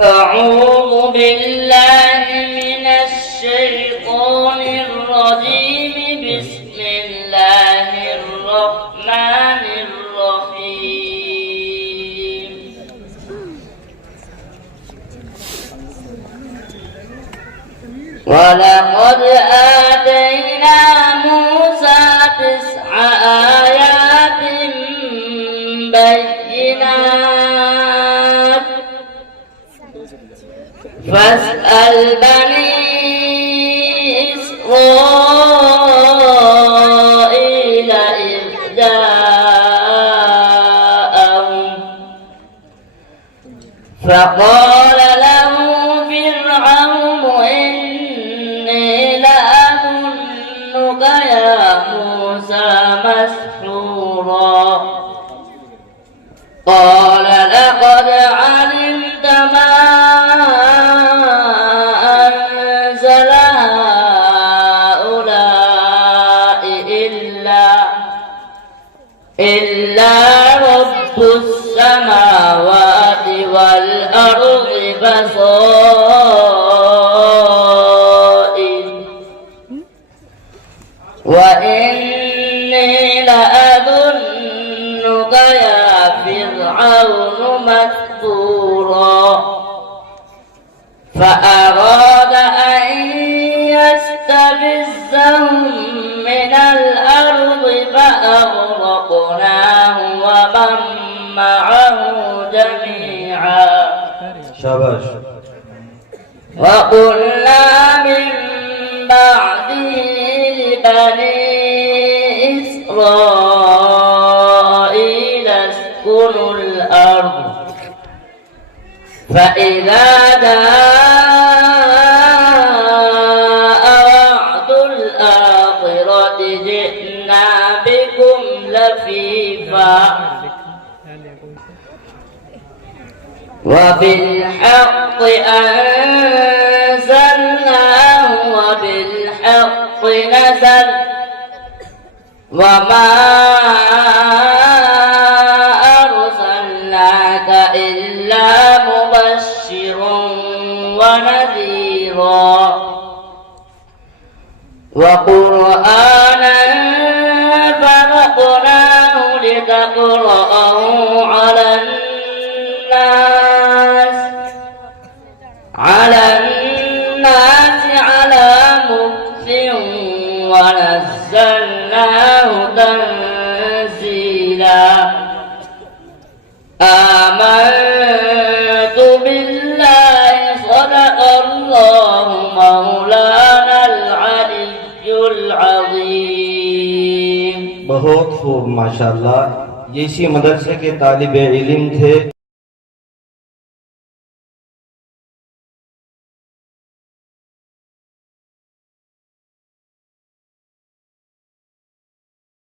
أعوذ بالله من الشيطان الرجيم. بسم الله الرحمن الرحيم. ولقد آتينا موسى 9 آيات بينات فاسأل بني إسرائيل إذ جاءهم فقال له فرعون إني لأظنك يا موسى مسحورا. قال لقد علمت ما أنزل هؤلاء إلا رب السماوات والأرض بصائر وإني لأظنك يا فرعون مثبورا. فأراد أن يستفزهم من الأرض فأغرقناه ومن معه جميعا. شاباش. وقلنا من بعده لبني إسرائيل اسكنوا الأرض فإذا جاء وعد الآخرة جئنا بكم لفيفا وبالحق أنزلناه وبالحق نزل وما أرسلناك إلا مبشرا ونذيرا وقرآنا فرقناه لتقرأه على الناس على مكث ونزلناه تنزيلا. آمنت بالله صدق الله مولانا العلي العظيم. बहुत खूब माशाल्लाह। ये इसी मदरसे के तालिब इल्म थे।